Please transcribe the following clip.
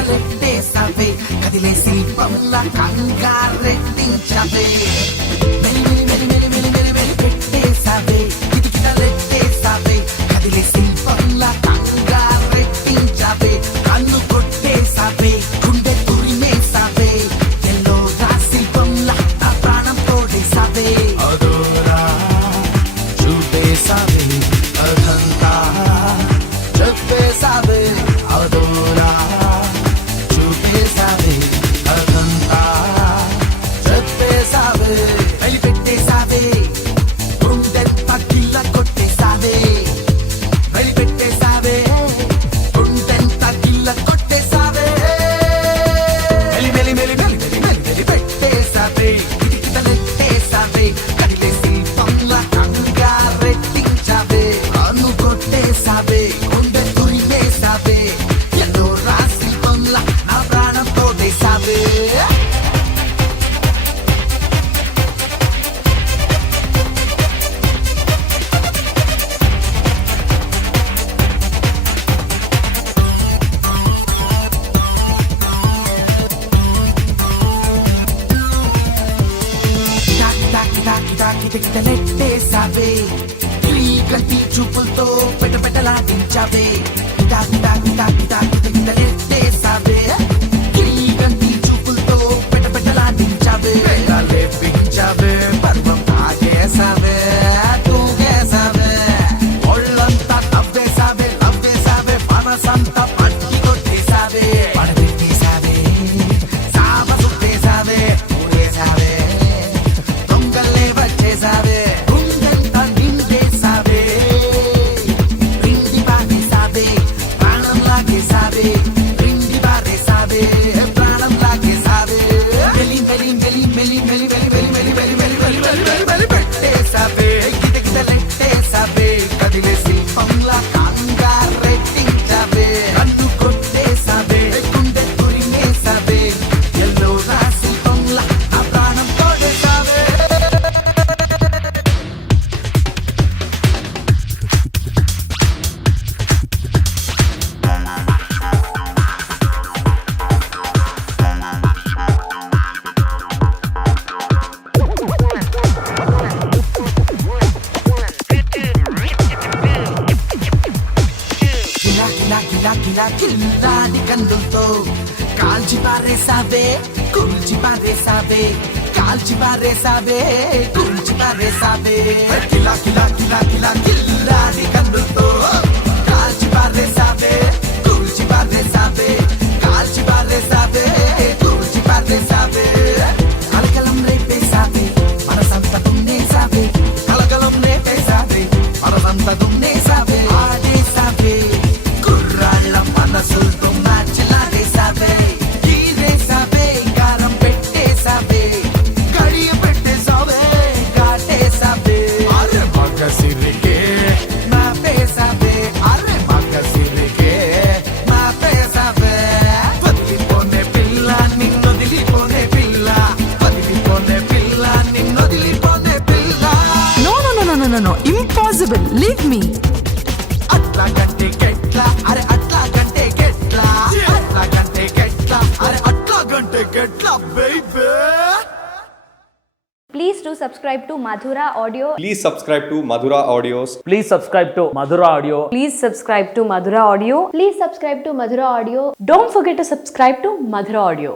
పెట్టేసావే కదిలే శిల్పంలా కంగారెట్టించావే పెట్టేసావే కిటకిటలెట్టేసావే కదిలే శిల్పంలా కంగారెట్టించావే కన్ను కొట్టేసావే గుండె తురిమేసావే ఎల్లో రా శిల్పంలా నా ప్రాణం తోడేసావే అదోరా చూపేసావే అదంతా చెప్పేసావే అదోరా చూపేసావే అదంతా చెప్పేసావే వెళ్ళిపెట్టేసావే గుండెంత కిల్ల కొట్టేసావే వెళ్ళిపెట్టేసావే గుండెంత కిల్ల కొట్టేసావే పెట్టేసావే కిటకిటలెట్టేసావే కదిలే శిల్పంలా కంగారెట్టించావే అన్ను కొట్టేసావే గుండె తురిమేసావే ఎల్లో రా శిల్పంలా నా ప్రాణం తోడేసావే కిటకిటలెట్టేసావే గంటి చూపులతో పెట్టలాడించావే కిటకిటలెట్టేసావే గంటి చూపులతో పెట్టలాడించావే లేపించావే పర్వం తాగేసావే తూగేసావే ఒళ్ళంతా నవ్వేసావే నవ్వేసావే మనసంతా పట్టి కొట్టేసావే పడబెట్టేసావే సామ సుట్టేసావే ఊరేసావే దొంగల్లే వచ్చేసావే గుండెంతా నిండేసావే రిండి బారేసావే ప్రాణం లాగేసావే రిండి బారేసావే ప్రాణం లాగేసావే పెట్టేసావే కిటకిటలెట్టేసావే కదిలే శిల్పంలా కంగారెట్టించావే కన్ను కొట్టేసావే గుండె తురిమేసావే ఎల్లో రా శిల్పంలా నా ప్రాణం తోడేసావే కిల్లాడి కందులతో కాల్చి పారేసావే కూల్చి పారేసావే కాల్చి పారేసావే కూల్చి పారేసావే కిల్లాడి కందులతో కాల్చి పారేసావే కూల్చి పారేసావే కాల్చి పారేసావే కూల్చి పారేసావే కలకలం రేపేసావే మనసంత దున్నేసావే కలకలం రేపేసావే మనసంత దున్నేసావే ఆడేసావే కుర్రాళ్ళ మనసులతో మ్యాచ్లాడేసావే గీరేసావే గారం పెట్టేసావే గడియ పెట్టేసావే కాటేసావే అరే మగ సిరికే నా పేసావే అరే మగ సిరికే నా పేసావే వదిలిపోనే పిల్ల నిన్నొదిలిపోనే పిల్ల వదిలిపోనే పిల్ల నిన్నొదిలిపోనే పిల్ల No, impossible. Leave me. అట్లా గంటే గెట్లా అరే అట్లా గంటే గెట్లా అట్లా గంటే గెట్లా అరే అట్లా గంటే గెట్లా baby Please do subscribe to Madhura Audio. Please subscribe to Madhura Audios. Please subscribe to Madhura Audio. Please subscribe to Madhura Audio. Please subscribe to Madhura Audio. Don't forget to subscribe to Madhura Audio.